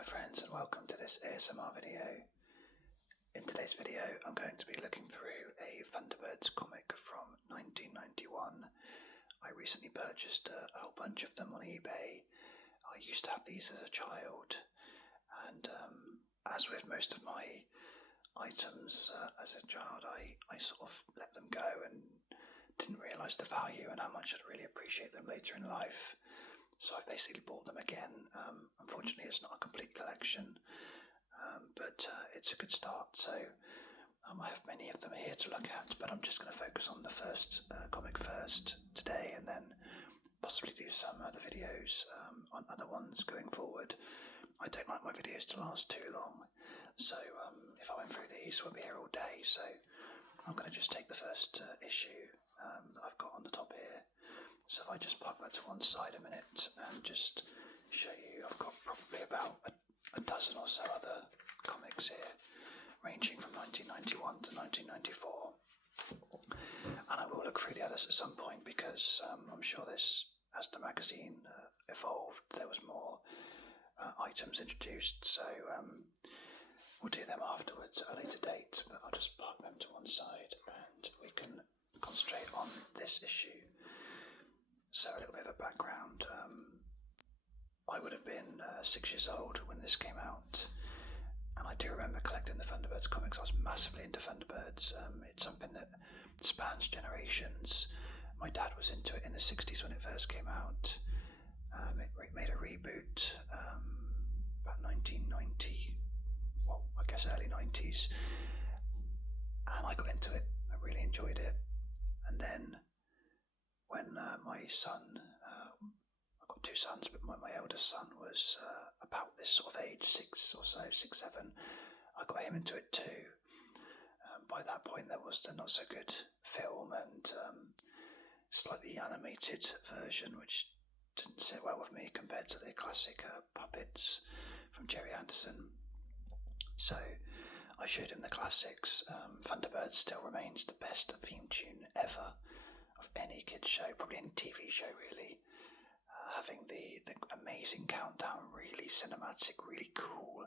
my friends, and welcome to this ASMR video. In today's video I'm going to be looking through a Thunderbirds comic from 1991. I recently purchased a whole bunch of them on eBay. I used to have these as a child, and as with most of my items as a child, I sort of let them go and didn't realise the value and how much I'd really appreciate them later in life. So I've basically bought them again. Unfortunately, it's not a complete collection, but it's a good start. So I have many of them here to look at, but I'm just going to focus on the first comic first today, and then possibly do some other videos on other ones going forward. I don't like my videos to last too long, so if I went through these, we'll be here all day. So I'm going to just take the first issue that I've got on the top here. So if I just park that to one side a minute and just show you, I've got probably about a dozen or so other comics here, ranging from 1991 to 1994. And I will look through the others at some point because I'm sure this, as the magazine evolved, there was more items introduced. So we'll do them afterwards at a later date, but I'll just park them to one side and we can concentrate on this issue. So a little bit of a background. I would have been 6 years old when this came out, and I do remember collecting the Thunderbirds comics. I was massively into Thunderbirds. It's something that spans generations. My dad was into it in the 60s when it first came out. It made a reboot about 1990, well, I guess early 90s, and I got into it. I really enjoyed it. And then when my son, I've got two sons, but my eldest son was about this sort of age, 6 or so, 6, 7, I got him into it too. By that point there was the not so good film and slightly animated version, which didn't sit well with me compared to the classic puppets from Jerry Anderson. So I showed him the classics. Thunderbirds still remains the best theme tune ever of any kids show, probably any TV show really. Having the amazing countdown, really cinematic, really cool,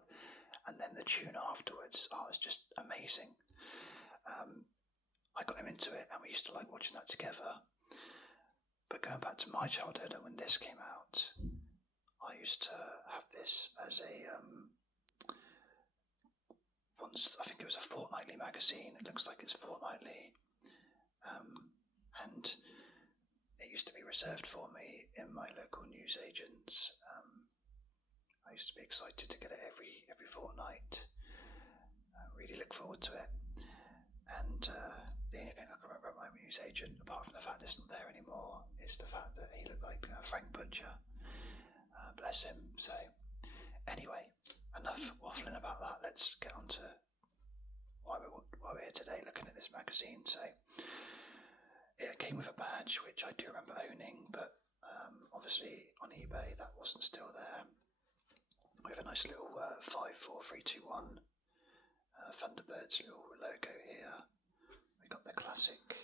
and then the tune afterwards, it's just amazing. I got him into it and we used to like watching that together. But going back to my childhood, when this came out, I used to have this as once, I think it was a fortnightly magazine. It looks like it's fortnightly. And it used to be reserved for me in my local newsagents. I used to be excited to get it every fortnight. I really look forward to it. And the only thing I can remember about my newsagent, apart from the fact it's not there anymore, is the fact that he looked like Frank Butcher. Bless him. So anyway, enough waffling about that. Let's get on to why we're here today looking at this magazine. So it came with a badge, which I do remember owning, but obviously on eBay that wasn't still there. We have a nice little 5, 4, 3, 2, 1 Thunderbirds little logo here. We got the classic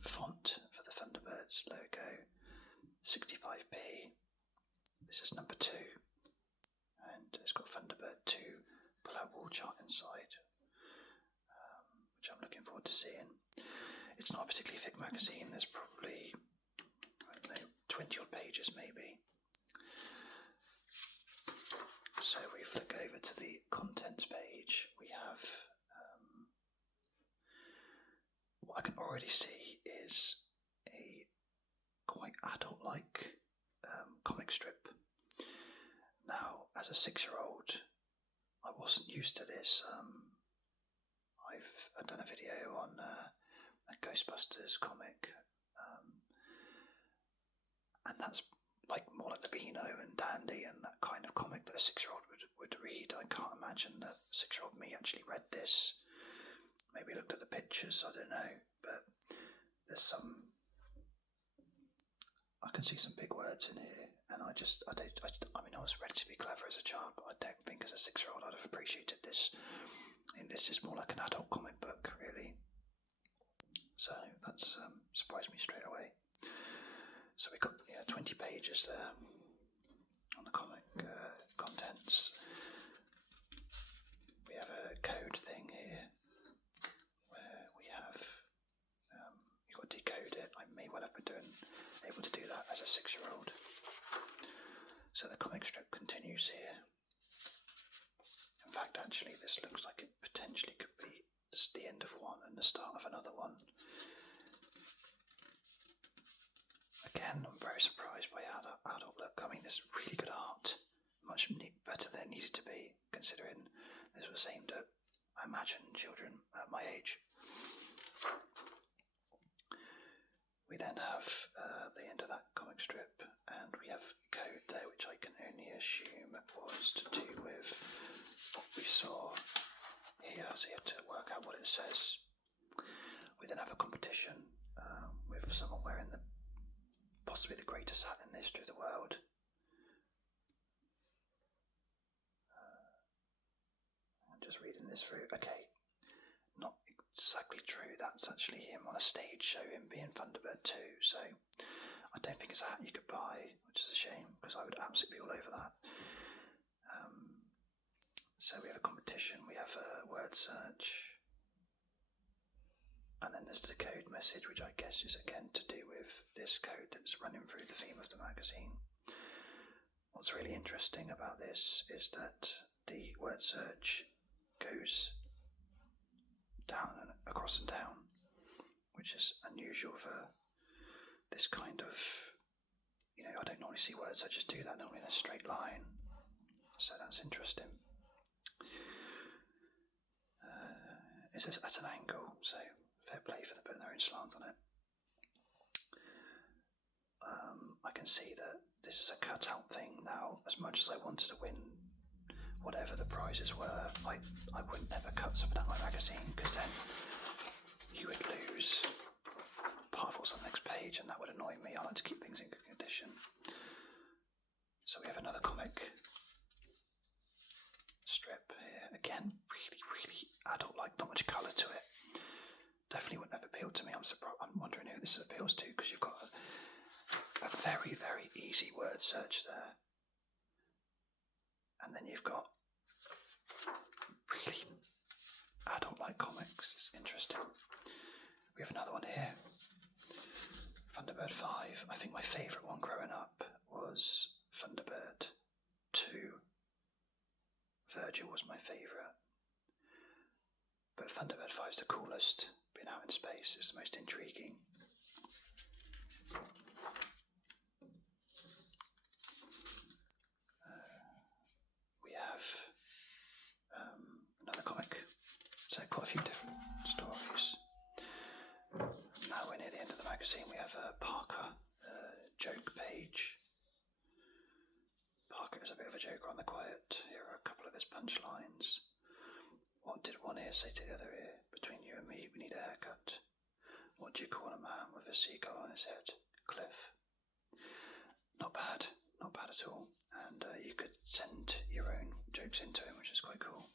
font for the Thunderbirds logo, 65p. This is number 2, and it's got Thunderbird 2 pull-out wall chart inside, which I'm looking forward to seeing. It's not a particularly thick magazine. There's probably, I don't know, 20 odd pages maybe. So we flick over to the contents page. We have what I can already see is a quite adult-like comic strip. Now, as a 6-year-old, I wasn't used to this. I've done a video on a Ghostbusters comic, and that's like more like the Beano and Dandy and that kind of comic that a 6-year-old would read. I can't imagine that 6-year-old me actually read this. Maybe looked at the pictures, I don't know, but there's some, I can see some big words in here, and I mean, I was relatively clever as a child, but I don't think as a 6-year-old I'd have appreciated this. I think this is more like an adult comic book, really. So that's surprised me straight away. So we got 20 pages there on the comic. ones. We have a code thing here where we have you've got to decode it. I may well have been able to do that as a 6-year-old. So the comic strip continues here. In fact, actually, this looks like it potentially could be the end of one and the start of another one. Again, I'm very surprised by how the adult look. I mean, there's really good art, much better than it needed to be, considering this was aimed at, I imagine, children at my age. We then have the end of that comic strip, and we have code there, which I can only assume was to do with what we saw here, so you have to work out what it says. We then have a competition with someone wearing possibly the greatest hat in the history of the world. I'm just reading this through. Okay, not exactly true. That's actually him on a stage show, him being Thunderbird 2. So I don't think it's a hat you could buy, which is a shame because I would absolutely be all over that. So we have a competition, we have a word search, and then there's the code message, which I guess is again to do with this code that's running through the theme of the magazine. What's really interesting about this is that the word search goes down and across and down, which is unusual for this kind of, I don't normally see word searches do that normally in a straight line, so that's interesting. It says at an angle, so fair play for putting their own slant on it. I can see that this is a cutout thing now. As much as I wanted to win whatever the prizes were, I wouldn't ever cut something out of my magazine, because then you would lose part of what's on the next page, and that would annoy me. I like to keep things in good condition. So we have another comic strip here. Again, really adult-like, not much colour to it. Definitely wouldn't have appealed to me. I'm wondering who this appeals to, because you've got a very, very easy word search there. And then you've got really adult-like comics. It's interesting. We have another one here. Thunderbird 5. I think my favourite one growing up was Thunderbird 2. Virgil was my favourite. But Thunderbird 5 is the coolest. Being out in space is the most intriguing. We have another comic. So quite a few different stories. Now we're near the end of the magazine. We have Parker, joke page. Parker is a bit of a joker on the quiet. Here are a couple of his punchlines. What did one ear say to the other ear? Between you and me, we need a haircut. What do you call a man with a seagull on his head? Cliff. Not bad at all. And you could send your own jokes into him, which is quite cool.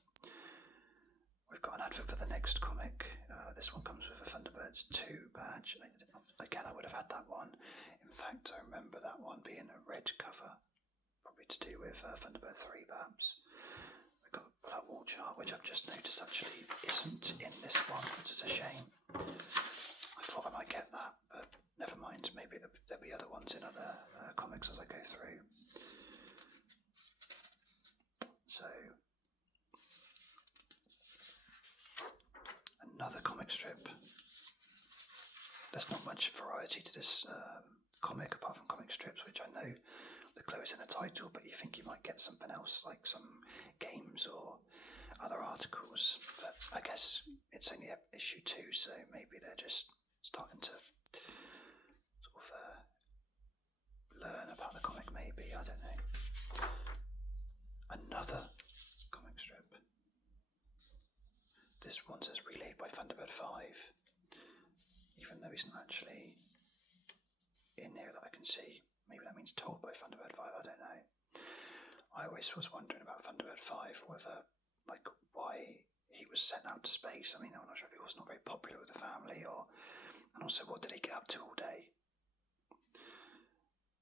We've got an advert for the next comic. This one comes with a Thunderbirds 2 badge. Again, I would have had that one. In fact, I remember that one being a red cover, probably to do with Thunderbird 3 perhaps. We've got a pull-out wall chart, which I've just noticed actually isn't in this one, which is a shame. I thought I might get that, but never mind. Maybe there'll be other ones in other comics as I go through. So, another comic strip. There's not much variety to this comic apart from comic strips, which I know the clue is in the title, but you think you might get something else like some games or other articles. But I guess it's only issue 2, so maybe they're just starting to sort of learn about the comic, maybe, I don't know. Another comic strip. This one says relayed by Thunderbird 5, even though he's not actually in here that I can see. Maybe that means told by Thunderbird 5, I don't know. I always was wondering about Thunderbird 5, whether, why he was sent out to space. I mean, I'm not sure if he was not very popular with the family, and also what did he get up to all day.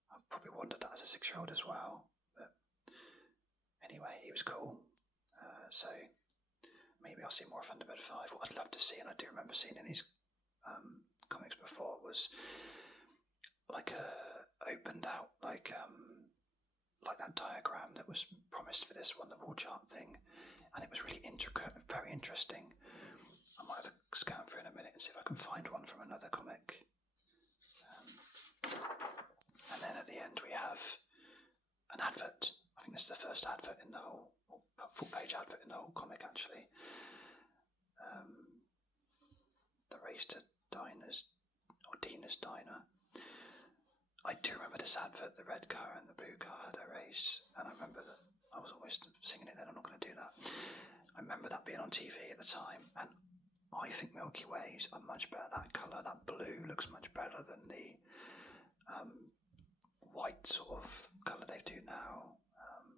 I probably wondered that as a 6-year-old as well, but anyway, he was cool. So maybe I'll see more of Thunderbird 5. What I'd love to see, and I do remember seeing in these comics before, was like a opened out like that diagram that was promised for this one, the wall chart thing, and it was really intricate and very interesting. I might have a scan through in a minute and see if I can find one from another comic. And then at the end we have an advert. I think this is the first advert in the whole, full page advert in the whole comic actually. The race to Dina's Diner. I do remember this advert, the red car and the blue car had a race, and I remember that I was almost singing it then, I'm not going to do that. I remember that being on TV at the time, and I think Milky Ways are much better. That colour, that blue, looks much better than the white sort of colour they do now.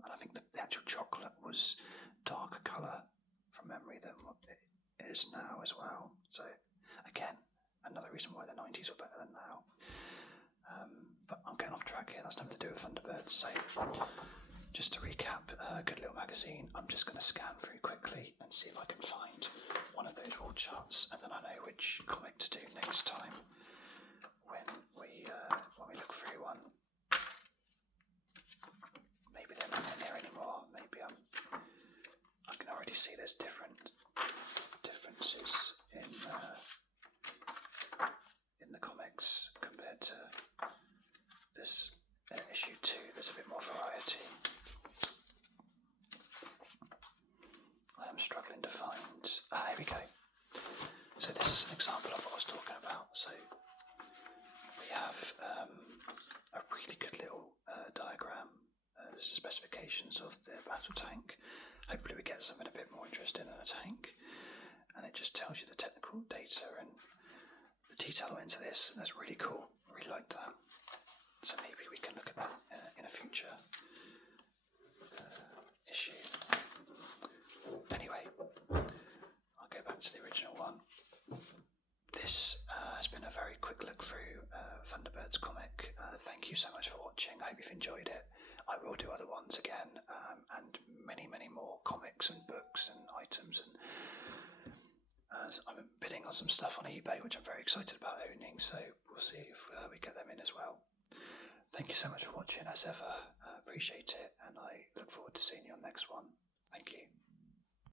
And I think the actual chocolate was darker colour from memory than what it is now as well. So again, another reason why the 90s were better than now. But I'm getting off track here. That's nothing to do with Thunderbirds. So just to recap, good little magazine. I'm just going to scan through quickly and see if I can find one of those wall charts, and then I know which comic to do next time when we look through one. Maybe they're not in there anymore. Maybe I can already see there's differences in the comics compared to this issue 2. There's a bit more variety. I am struggling to find. Here we go. So this is an example of what I was talking about. So we have a really good little diagram. There's the specifications of the battle tank. Hopefully we get something a bit more interesting than a tank. And it just tells you the technical data and the detail into this. And that's really cool. I really like that. So maybe we can look at that in a future issue. Anyway, I'll go back to the original one. This has been a very quick look through Thunderbirds Comic. Thank you so much for watching. I hope you've enjoyed it. I will do other ones again, and many more comics and books and items. And I'm bidding on some stuff on eBay, which I'm very excited about owning, so we'll see if we get them in as well. Thank you so much for watching, as ever. Appreciate it, and I look forward to seeing you on the next one. Thank you.